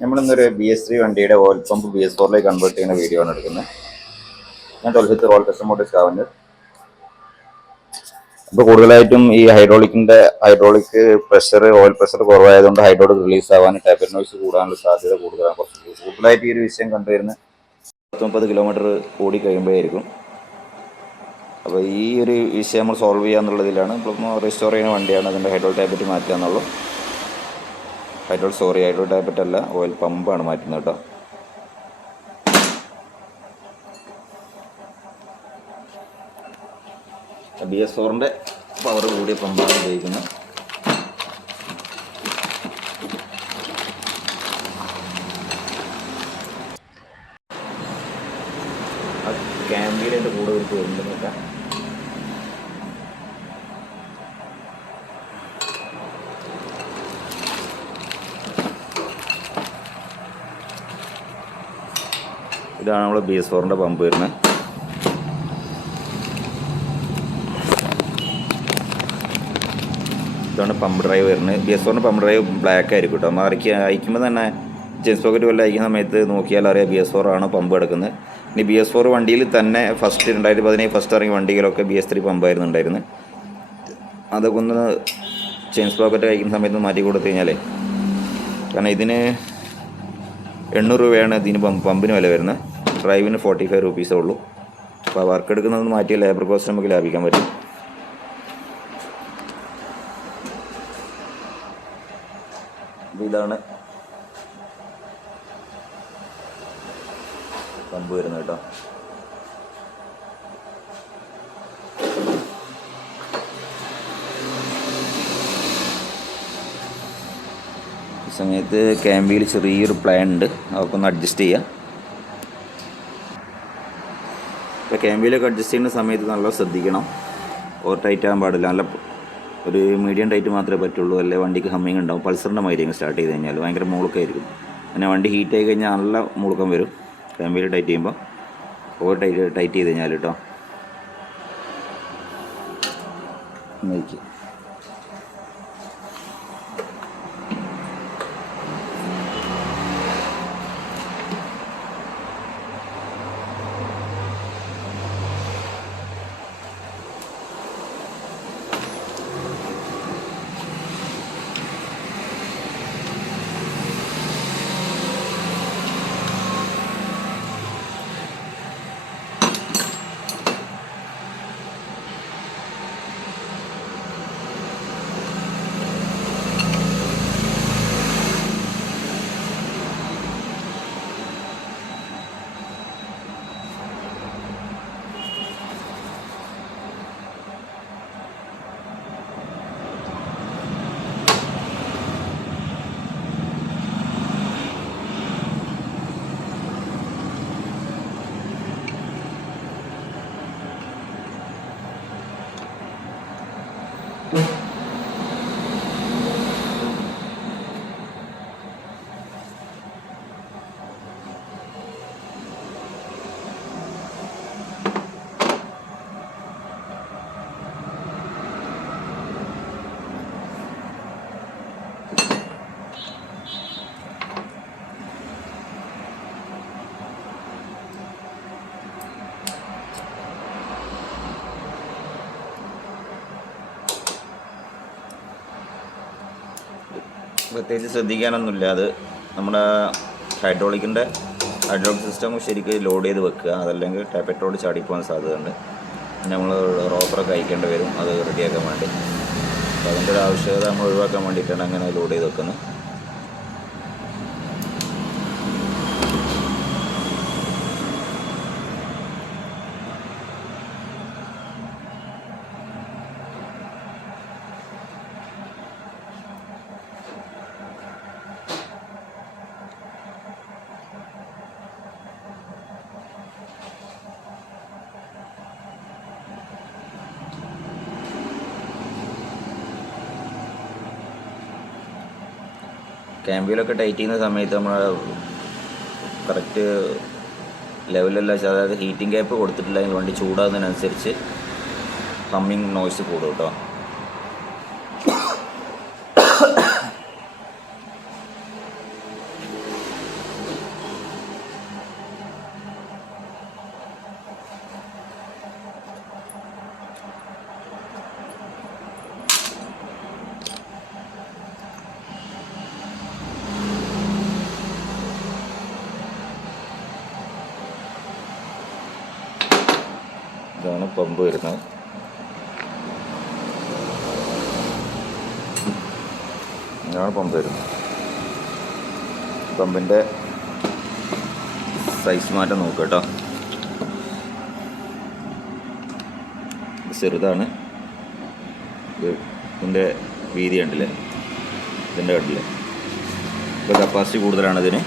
നമ്മളിന്നൊരു BS3 വണ്ടിയുടെ oil pump BS4 convert ചെയ്യുന്ന video ആണ് എടുക്കുന്നത്. ഞാൻ തൊലഹത്ത് റോൾ കസ്റ്റം മോട്ടോഴ്സ് കാവന്നൂർ. അപ്പോൾ കൂടുതലായിട്ടും ഈ ഹൈഡ്രോളിക് പ്രഷർ ഓയിൽ പ്രഷർ കുറവായതുകൊണ്ട് ഹൈഡ്രോളിക് റിലീസ് ആവാൻ ടാപ്പറ്റ് നോയ്സ് കൂടാനുള്ള സാധ്യത കൂടുതലാണ്. കൂടുതലായിട്ട് ഈ ഒരു വിഷയം കണ്ടുവരുന്നത് 30 കിലോമീറ്റർ കൂടി കഴിയുമ്പോഴായിരിക്കും. അപ്പോൾ ഈ ഒരു വിഷയം നമ്മൾ സോൾവ് ചെയ്യാന്നുള്ളതിലാണ്. ഇപ്പം റെസ്റ്റോർ ചെയ്യുന്ന വണ്ടിയാണ്. അതിൻ്റെ ഹൈഡ്രോൾ ടാപ്പറ്റ് മാറ്റുക എന്നുള്ളൂ. ഹൈഡ്രോൾ ടാപ്പറ്റ് അല്ല, ഓയിൽ പമ്പാണ് മാറ്റുന്നത് കേട്ടോ. BS4 പവർ കൂടിയ പമ്പാണ് ഉപയോഗിക്കുന്നത്. ക്യാമ്പിൻ്റെ കൂടെ ഒരു വരുന്നുണ്ട്. ഇതാണ് നമ്മൾ BS4 പമ്പ് വരുന്നത്. ഇതാണ് പമ്പ് ഡ്രൈവ് വരുന്നത്. BS4 പമ്പ് ഡ്രൈവ് ബ്ലാക്ക് ആയിരിക്കും കേട്ടോ. നമ്മൾ അയക്കുമ്പോൾ തന്നെ ജെൻസ് പോക്കറ്റ് വല്ല അയക്കുന്ന സമയത്ത് നോക്കിയാൽ അറിയാം BS4 ആണ് പമ്പ് എടുക്കുന്നത്. ഇനി BS4 വണ്ടിയിൽ തന്നെ 2017 ഫസ്റ്റ് ഇറങ്ങിയ വണ്ടികളൊക്കെ BS3 പമ്പായിരുന്നു ഉണ്ടായിരുന്നത്. അതൊക്കെ ഒന്ന് ജെൻസ് പോക്കറ്റ് അയക്കുന്ന സമയത്ത് മാറ്റി കൊടുത്തു കഴിഞ്ഞാലേ, കാരണം ഇതിന് 800 രൂപയാണ് ഇതിന് പമ്പിന് വില വരുന്നത്. ഡ്രൈവിന് 45 റുപ്പീസേ ഉള്ളൂ. അപ്പോൾ വർക്ക് എടുക്കുന്നതൊന്ന് മാറ്റിയ ലേബർ കോസ്റ്റ് നമുക്ക് ലാഭിക്കാൻ പറ്റും. ഇതാണ് പമ്പ് വരുന്നത് കേട്ടോ. ഈ സമയത്ത് ക്യാമ്പിയിൽ ചെറിയൊരു പ്ലാൻ ഉണ്ട്, അതൊക്കെ ഒന്ന് അഡ്ജസ്റ്റ് ചെയ്യുക. ഇപ്പോൾ ക്യാമ്പിലൊക്കെ അഡ്ജസ്റ്റ് ചെയ്യുന്ന സമയത്ത് നല്ല ശ്രദ്ധിക്കണം. ഓവർ ടൈറ്റ് ആകാൻ പാടില്ല. നല്ല ഒരു മീഡിയം ടൈറ്റ് മാത്രമേ പറ്റുള്ളൂ. അല്ലെ വണ്ടിക്ക് ഹമ്മിങ് ഉണ്ടാവും. പൾസറിൻ്റെ മാതിരി സ്റ്റാർട്ട് ചെയ്ത് കഴിഞ്ഞാൽ ഭയങ്കര മുളുക്കമായിരിക്കും. പിന്നെ വണ്ടി ഹീറ്റ് ആയി കഴിഞ്ഞാൽ നല്ല മുളുക്കം വരും. ക്യാമ്പിൽ ടൈറ്റ് ചെയ്യുമ്പോൾ ഓവർ ടൈറ്റ് ചെയ്ത് കഴിഞ്ഞാൽ കേട്ടോ. നോക്കി പ്രത്യേകിച്ച് ശ്രദ്ധിക്കാനൊന്നുമില്ല. അത് നമ്മുടെ ഹൈഡ്രോളിക് സിസ്റ്റം ശരിക്കും ലോഡ് ചെയ്ത് വെക്കുക. അതല്ലെങ്കിൽ ടാപ്പറ്റോട് ചാടിപ്പോകാൻ സാധ്യതയുണ്ട്. പിന്നെ നമ്മൾ റോപ്പറൊക്കെ അയക്കേണ്ടി വരും അത് റെഡിയാക്കാൻ വേണ്ടി. അപ്പോൾ അതിൻ്റെ ഒരു ആവശ്യകത നമ്മൾ ഒഴിവാക്കാൻ വേണ്ടിയിട്ടാണ് അങ്ങനെ ലോഡ് ചെയ്ത് വെക്കുന്നത്. ക്യാമ്പിലൊക്കെ ടൈറ്റ് ചെയ്യുന്ന സമയത്ത് നമ്മൾ കറക്റ്റ് ലെവലല്ല, അതായത് ഹീറ്റിംഗ് ഗ്യാപ്പ് കൊടുത്തിട്ടില്ലെങ്കിൽ വണ്ടി ചൂടാകുന്നതിനനുസരിച്ച് ഹമ്മിങ് നോയ്സ് കൂടും കേട്ടോ. പമ്പ് വരുന്നത്. ഇതാണ് പമ്പ് വരുന്നത്. പമ്പിൻ്റെ സൈസ് മാറ്റം നോക്കുക കേട്ടോ. ചെറുതാണ്. ഇതിൻ്റെ വീതി കണ്ടില്ലേ, ഇതിൻ്റെ കണ്ടില്ലേ. ഇപ്പോൾ കപ്പാസിറ്റി കൂടുതലാണ് ഇതിന്.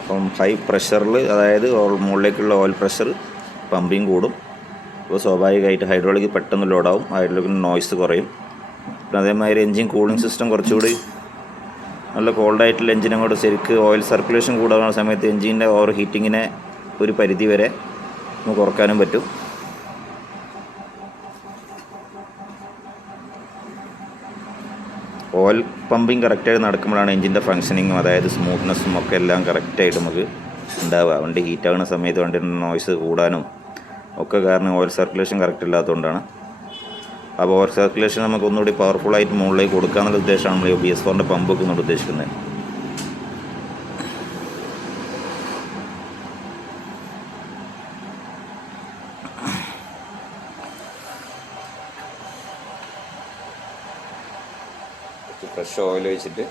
അപ്പം ഹൈ പ്രഷറിൽ, അതായത് മുകളിലേക്കുള്ള ഓയിൽ പ്രഷർ പമ്പിങ് കൂടും. അപ്പോൾ സ്വാഭാവികമായിട്ട് ഹൈഡ്രോളിക് പെട്ടെന്ന് ലോഡാവും, ഹൈഡ്രോളിക്കിന് നോയ്സ് കുറയും. പിന്നെ അതേമാതിരി എൻജിൻ കൂളിംഗ് സിസ്റ്റം കുറച്ചുകൂടി നല്ല കോൾഡായിട്ടുള്ള എൻജിൻ അങ്ങോട്ട് ശരിക്ക് ഓയിൽ സർക്കുലേഷൻ കൂടാവുന്ന സമയത്ത് എൻജിൻ്റെ ഓവർ ഹീറ്റിങ്ങിനെ ഒരു പരിധി വരെ നമുക്ക് കുറക്കാനും പറ്റും. ഓയിൽ പമ്പിങ് കറക്റ്റായിട്ട് നടക്കുമ്പോഴാണ് എൻജിൻ്റെ ഫങ്ഷനിങ്ങും അതായത് സ്മൂത്ത്നെസ്സും ഒക്കെ എല്ലാം കറക്റ്റായിട്ട് നമുക്ക് ഉണ്ടാവുക. വണ്ടി ഹീറ്റാകുന്ന സമയത്ത് വണ്ടിയുടെ നോയ്സ് കൂടാനും ഒക്കെ കാരണം ഓയിൽ സർക്കുലേഷൻ കറക്റ്റ് ഇല്ലാത്തതുകൊണ്ടാണ്. അപ്പോൾ ഓയിൽ സർക്കുലേഷൻ നമുക്ക് ഒന്നുകൂടി പവർഫുള്ളായിട്ട് മുകളിലേക്ക് കൊടുക്കുക എന്നുള്ള ഉദ്ദേശമാണ് നമ്മൾ BS4 പമ്പൊക്കെ ഒന്നുകൂടി ഉദ്ദേശിക്കുന്നത്. ഫ്രഷ് ഓയിൽ ഒഴിച്ചിട്ട്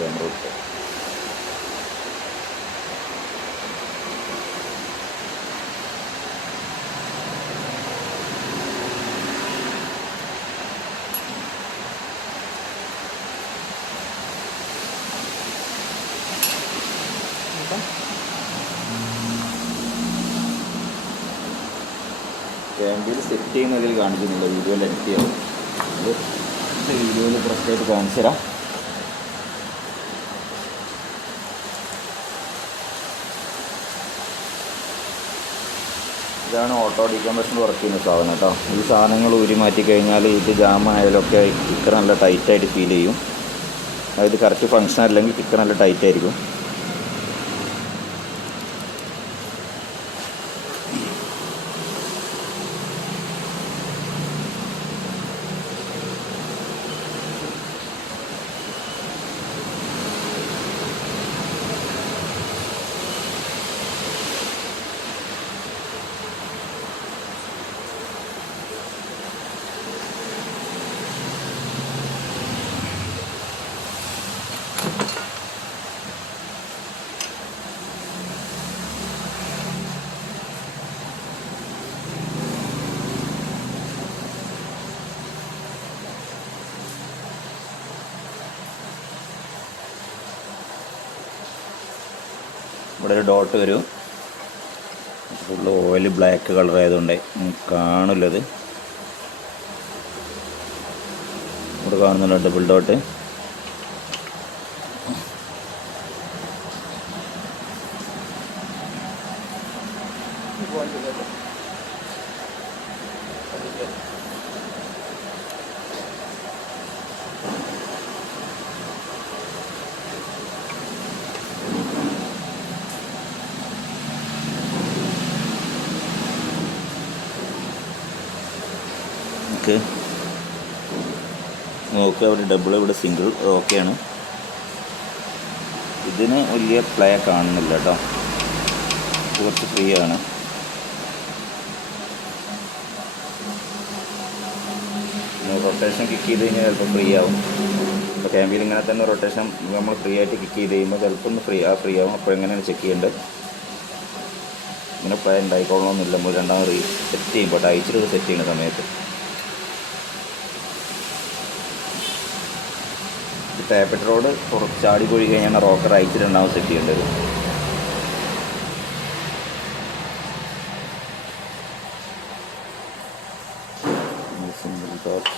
ക്യാമറ ഇട്ട് ക്യാമ്പിൽ സെറ്റ് ചെയ്യുന്നതിൽ കാണിക്കുന്നില്ല, വീഡിയോയിൽ എഡിറ്റ് ചെയ്യാം. അത് വീഡിയോയിൽ കറക്റ്റായിട്ട് കാണിച്ചു തരാം. ഇതാണ് ഓട്ടോ ഡീകംപ്രഷൻ വർക്ക് ചെയ്യുന്ന സാധനം കേട്ടോ. ഈ സാധനങ്ങൾ ഊരി മാറ്റി കഴിഞ്ഞാൽ ഇത് ജാമായാലൊക്കെ കിക്കർ നല്ല ടൈറ്റായിട്ട് ഫീൽ ചെയ്യും. അതായത് കറക്റ്റ് ഫങ്ഷൻ അല്ലെങ്കിൽ കിക്കർ നല്ല ടൈറ്റായിരിക്കും. ഇവിടെ ഒരു ഡോട്ട് വരും. ഫുള്ള് ഓയിൽ ബ്ലാക്ക് കളർ ആയതുകൊണ്ട് കാണില്ലത്. ഇവിടെ കാണുന്നുണ്ട് ഡബിൾ ഡോട്ട്. നോക്കുക, അവിടെ ഡബിൾ, ഇവിടെ സിംഗിൾ. ഓക്കെയാണ്. ഇതിന് വലിയ പ്ലേ കാണുന്നില്ല കേട്ടോ, കുറച്ച് ഫ്രീ ആണ്. റൊട്ടേഷൻ കിക്ക് ചെയ്ത് കഴിഞ്ഞാൽ ചിലപ്പോൾ ഫ്രീ ആവും. അപ്പോൾ ക്യാമ്പിൽ ഇങ്ങനെ തന്നെ റൊട്ടേഷൻ നമ്മൾ ഫ്രീ ആയിട്ട് കിക്ക് ചെയ്ത് കഴിയുമ്പോൾ ചിലപ്പോൾ ഒന്ന് ഫ്രീ ആവും. അപ്പോൾ എങ്ങനെയാണ് ചെക്ക് ചെയ്യേണ്ടത്? ഇങ്ങനെ പ്ലേ ഉണ്ടായിക്കോളണമെന്നില്ല. നമ്മൾ രണ്ടാമത് സെറ്റ് ചെയ്യുമ്പോൾ അയച്ചിട്ട് സെറ്റ് ചെയ്യുന്ന സമയത്ത് ടാപ്പറ്റ് റോഡ് കുറച്ച് ചാടി പോയി കഴിഞ്ഞാൽ റോക്കർ അയച്ചിട്ട് രണ്ടാമത് സെറ്റ് ചെയ്യേണ്ടത്. Single dot.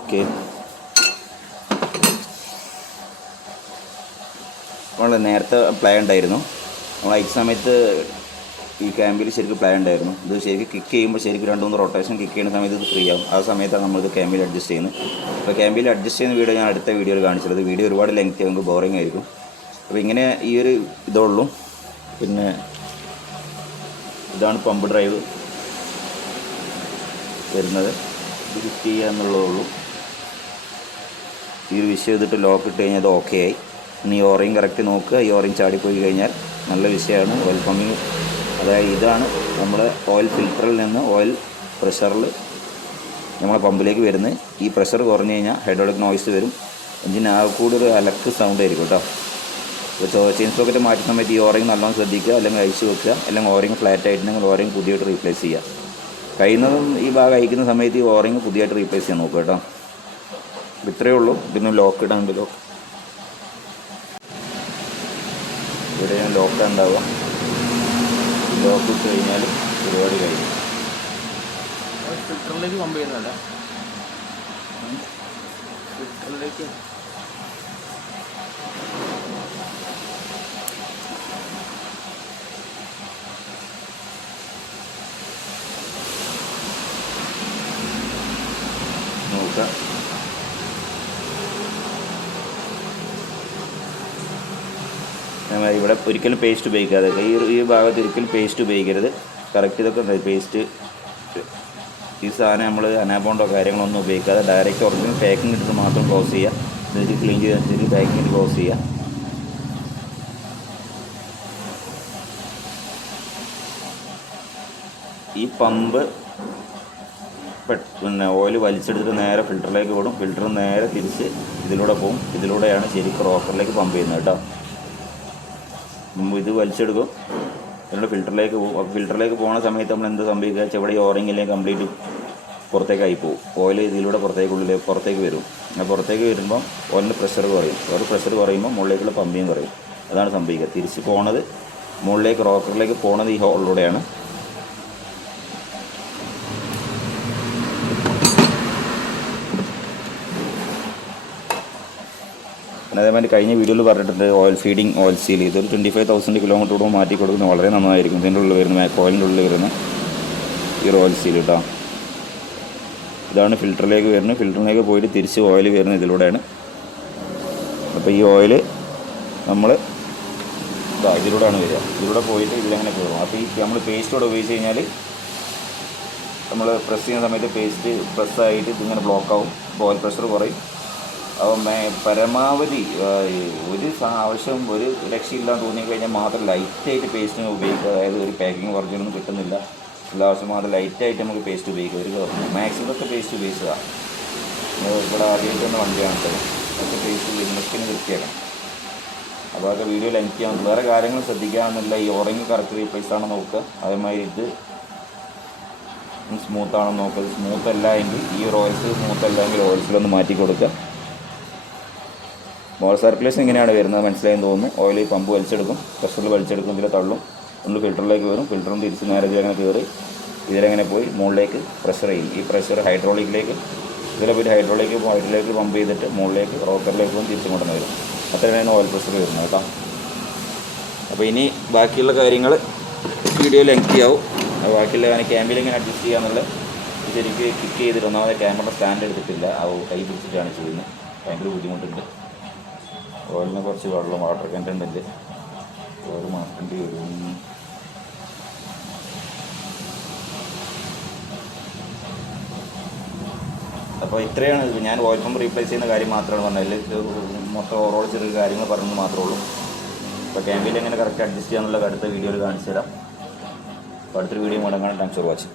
ഓക്കെ, നമ്മൾ നേരത്തെ പ്ലേ ഉണ്ടായിരുന്നു. നമ്മൾ അയച്ച സമയത്ത് ഈ ക്യാമ്പിൽ ശരിക്കും പ്ലേ ഉണ്ടായിരുന്നു. ഇത് ശരിക്കും കിക്ക് ചെയ്യുമ്പോൾ ശരിക്കും 2-3 റൊട്ടേഷൻ കിക്ക് ചെയ്യുന്ന സമയത്ത് ഇത് ഫ്രീ ആവും. ആ സമയത്താണ് നമ്മളിത് ക്യാമ്പിൽ അഡ്ജസ്റ്റ് ചെയ്യുന്നത്. അപ്പോൾ ക്യാമ്പിൽ അഡ്ജസ്റ്റ് ചെയ്യുന്ന വീഡിയോ ഞാൻ അടുത്ത വീഡിയോയിൽ കാണിച്ചുള്ളത്. വീഡിയോ ഒരുപാട് ലെങ്തി നമുക്ക് ബോറിംഗ് ആയിരിക്കും. അപ്പോൾ ഇങ്ങനെ ഈ ഒരു ഇതുള്ളൂ. പിന്നെ ഇതാണ് പമ്പ് ഡ്രൈവ് വരുന്നത്. ഇത് കിക്ക് ചെയ്യുക എന്നുള്ളതേ ഉള്ളൂ. ഈ ഒരു വിഷയം ചെയ്തിട്ട് ലോക്ക് ഇട്ട് കഴിഞ്ഞാൽ അത് ഓക്കെ ആയി. ഇനി ഓറിങ് കറക്റ്റ് നോക്കുക. ഈ ഓറിങ് ചാടിപ്പോയി കഴിഞ്ഞാൽ നല്ല വിഷയമാണ്. ഓയിൽ പമ്പിങ്, അതായത് ഇതാണ് നമ്മൾ ഓയിൽ ഫിൽറ്ററിൽ നിന്ന് ഓയിൽ പ്രഷറിൽ നമ്മളെ പമ്പിലേക്ക് വരുന്നത്. ഈ പ്രഷർ കുറഞ്ഞു കഴിഞ്ഞാൽ ഹൈഡ്രോളിക് നോയ്സ് വരും. എഞ്ചിന് ആ കൂടി ഒരു അലക്ക് സൗണ്ട് ആയിരിക്കും കേട്ടോ. ഇപ്പോൾ ചെയിൻ സോക്കറ്റ് മാറ്റുന്ന സമയത്ത് ഈ ഓറിങ് നല്ലോണം ശ്രദ്ധിക്കുക, അല്ലെങ്കിൽ അഴിച്ച് വെക്കുക, അല്ലെങ്കിൽ ഓറിങ് ഫ്ലാറ്റ് ആയിട്ടുണ്ടെങ്കിൽ ഓറിങ് പുതിയതായിട്ട് റീപ്ലേസ് ചെയ്യുക. കഴിയുന്നതും ഈ ഭാഗം അയക്കുന്ന സമയത്ത് ഈ ഓറിങ് പുതിയതായിട്ട് റീപ്ലേസ് ചെയ്യാൻ നോക്കുക കേട്ടോ. ഇത്രയേ ഉള്ളൂ. പിന്നെ ലോക്ക് ഇടാണ്ട് ലോക്ക് ഇവിടെ ലോക്ക് ഉണ്ടാവുക. ലോക്ക് ഇട്ട് കഴിഞ്ഞാൽ പരിപാടി കഴിയും. ഫിൽറ്ററിലേക്ക് പമ്പ് ചെയ്യുന്നുണ്ട്. ഫിൽറ്ററിലേക്ക് നോക്കുക. ഇവിടെ ഒരിക്കലും പേസ്റ്റ് ഉപയോഗിക്കാതെ, ഈ ഭാഗത്ത് ഒരിക്കലും പേസ്റ്റ് ഉപയോഗിക്കരുത്. കറക്റ്റ് ഇതൊക്കെ പേസ്റ്റ് ഈ സാധനം നമ്മൾ അനാബോണ്ടോ കാര്യങ്ങളൊന്നും ഉപയോഗിക്കാതെ ഡയറക്റ്റ് ഒറിജിനൽ പാക്കിംഗ് എടുത്ത് മാത്രം ക്ലോസ് ചെയ്യുക. എന്നിട്ട് ക്ലീൻ ചെയ്ത് പാക്കിംഗ് ക്ലോസ് ചെയ്യുക. ഈ പമ്പ് പിന്നെ ഓയിൽ വലിച്ചെടുത്തിട്ട് നേരെ ഫിൽറ്ററിലേക്ക് വിടും. ഫിൽറ്റർ നേരെ തിരിച്ച് ഇതിലൂടെ പോകും. ഇതിലൂടെയാണ് ശരിക്കും റോക്കറിലേക്ക് പമ്പ് ചെയ്യുന്നത് കേട്ടോ. ഇത് വലിച്ചെടുക്കും, ഇതിലൂടെ ഫിൽറ്ററിലേക്ക് പോകും. അപ്പോൾ ഫിൽറ്ററിലേക്ക് പോകുന്ന സമയത്ത് നമ്മൾ എന്ത് സംഭവിക്കുക വെച്ചാൽ ഇവിടെ ഈ ഓറിങ്ങിലേക്ക് കംപ്ലീറ്റ് പുറത്തേക്കായി പോകും. ഓയിൽ ഇതിലൂടെ പുറത്തേക്ക് വരും. പുറത്തേക്ക് വരുമ്പോൾ ഓയിലിൻ്റെ പ്രഷർ കുറയും. ഓയിൽ പ്രഷർ കുറയുമ്പോൾ മുകളിലേക്കുള്ള പമ്പിങ് കുറയും. അതാണ് സംഭവിക്കുക. തിരിച്ച് പോണത് മുകളിലേക്ക് റോക്കറിലേക്ക് പോണത് ഈ ഹോളിലൂടെയാണ്. പിന്നെ അതേമാതിരി കഴിഞ്ഞ വീഡിയോയിൽ പറഞ്ഞിട്ടുണ്ട് ഓയിൽ ഫീഡിങ് ഓയിൽ സീൽ. ഇതൊരു 25,000 കിലോമീറ്റർ കൂടുമ്പോൾ മാറ്റി കൊടുക്കുന്നത് വളരെ നന്നായിരിക്കും. ഇതിൻ്റെ ഉള്ളിൽ വരുന്ന ഓയിലിൻ്റെ ഉള്ളിൽ വരുന്ന ഈ ഓയിൽ സീൽ കേട്ടോ. ഇതാണ് ഫിൽറ്ററിലേക്ക് വരുന്നത്. ഫിൽറ്ററിലേക്ക് പോയിട്ട് തിരിച്ച് ഓയിൽ വരുന്നത് ഇതിലൂടെയാണ്. അപ്പോൾ ഈ ഓയിൽ നമ്മൾ ഇതിലൂടെയാണ് വരിക. ഇതിലൂടെ പോയിട്ട് ഇതിലങ്ങനെ കയറും. അപ്പോൾ ഈ നമ്മൾ പേസ്റ്റോടെ ഉപയോഗിച്ച് കഴിഞ്ഞാൽ നമ്മൾ പ്രസ് ചെയ്യുന്ന സമയത്ത് പേസ്റ്റ് പ്രസ്സായിട്ട് ഇതിങ്ങനെ ബ്ലോക്കാവും. ഓയിൽ പ്രഷർ കുറയും. അപ്പം പരമാവധി ഒരു ആവശ്യം ഒരു രക്ഷയില്ലാന്ന് തോന്നിക്കഴിഞ്ഞാൽ മാത്രം ലൈറ്റായിട്ട് പേസ്റ്റിന് ഉപയോഗിക്കുക. അതായത് ഒരു പാക്കിങ് വർജനൊന്നും കിട്ടുന്നില്ല, എല്ലാ ആവശ്യം മാത്രം ലൈറ്റായിട്ട് നമുക്ക് പേസ്റ്റ് ഉപയോഗിക്കുക. ഒരു മാക്സിമം ഒക്കെ പേസ്റ്റ് ഉപയോഗിക്കുക. ഇവിടെ ആദ്യമായിട്ട് തന്നെ വണ്ടി കാണിച്ചത് ഒക്കെ ഫേസ് ഇൻവെസ്റ്റിന് വൃത്തിയാക്കണം. അപ്പോൾ അതൊക്കെ വീഡിയോ ലെങ്ത് ചെയ്യാൻ വേറെ കാര്യങ്ങൾ ശ്രദ്ധിക്കാമെന്നില്ല. ഈ ഓറഞ്ച് കറക്റ്റ് റീപ്ലേസ് ആണെന്ന് നോക്കുക. അതേമാതിരി ഇത് സ്മൂത്താണെന്ന് നോക്കുക. സ്മൂത്ത് അല്ല എങ്കിൽ ഈ ഓയിൽസ് സ്മൂത്ത് അല്ല എങ്കിൽ ഓയിൽസിലൊന്ന് മാറ്റി കൊടുക്കുക. ബോൾ സർക്കുലേഷൻ ഇങ്ങനെയാണ് വരുന്നത്, മനസ്സിലായെന്ന് തോന്നുന്നു. ഓയിൽ പമ്പ് വലിച്ചെടുക്കും, പ്രഷറിൽ വലിച്ചെടുക്കും, ഇതിൽ തള്ളും, ഒന്ന് ഫിൽറ്ററിലേക്ക് വരും, ഫിൽറ്ററും തിരിച്ച് നേരെ ഇതിലങ്ങനെ കയറി ഇതിലങ്ങനെ പോയി മുകളിലേക്ക് പ്രഷർ ചെയ്യും. ഈ പ്രഷർ ഹൈഡ്രോളിക്കിലേക്ക് ഇതിലെ പോയിട്ട് ഹൈഡ്രോളിലേക്ക് പമ്പ് ചെയ്തിട്ട് മുകളിലേക്ക് റോക്കറിലേക്ക് പോകും, തിരിച്ചും കൊണ്ടുവന്ന് വരും. അത്രയാണ് ഓയിൽ പ്രഷർ വരുന്നത് കേട്ടോ. അപ്പോൾ ഇനി ബാക്കിയുള്ള കാര്യങ്ങൾ വീഡിയോ ലെങ്തി ആവും. ബാക്കിയുള്ള കാര്യം ക്യാമ്പിൽ എങ്ങനെ അഡ്ജസ്റ്റ് ചെയ്യാന്നുള്ള ശരിക്ക് കിക്ക് ചെയ്തിട്ട് ഒന്നാമത് ക്യാമറ സ്റ്റാൻഡ് എടുത്തിട്ടില്ല, കൈ പിടിച്ചിട്ടാണ് ചെയ്യുന്നത്. ഭയങ്കര ബുദ്ധിമുട്ടുണ്ട്. ഓയിലിന് കുറച്ച് വെള്ളം വാട്ടർ കണ്ടൻ്റ് ഉണ്ട്, ഓയിൽ മാറ്റേണ്ടി വരും. അപ്പോൾ ഇത്രയാണ് ഞാൻ ഓയിൽ പമ്പ് റീപ്ലേസ് ചെയ്യുന്ന കാര്യം മാത്രമാണ് പറഞ്ഞത്. മൊത്തം ഓവറോൾ ചെറിയ കാര്യങ്ങൾ പറഞ്ഞത് മാത്രമേ ഉള്ളൂ. അപ്പോൾ ക്യാമ്പിൽ എങ്ങനെ കറക്റ്റ് അഡ്ജസ്റ്റ് ചെയ്യാന്നുള്ള അടുത്ത വീഡിയോയിൽ കാണിച്ചു തരാം. അപ്പോൾ അടുത്തൊരു വീഡിയോ മുടങ്ങാൻ താങ്ക്സ് ഫോർ വാച്ചിങ്.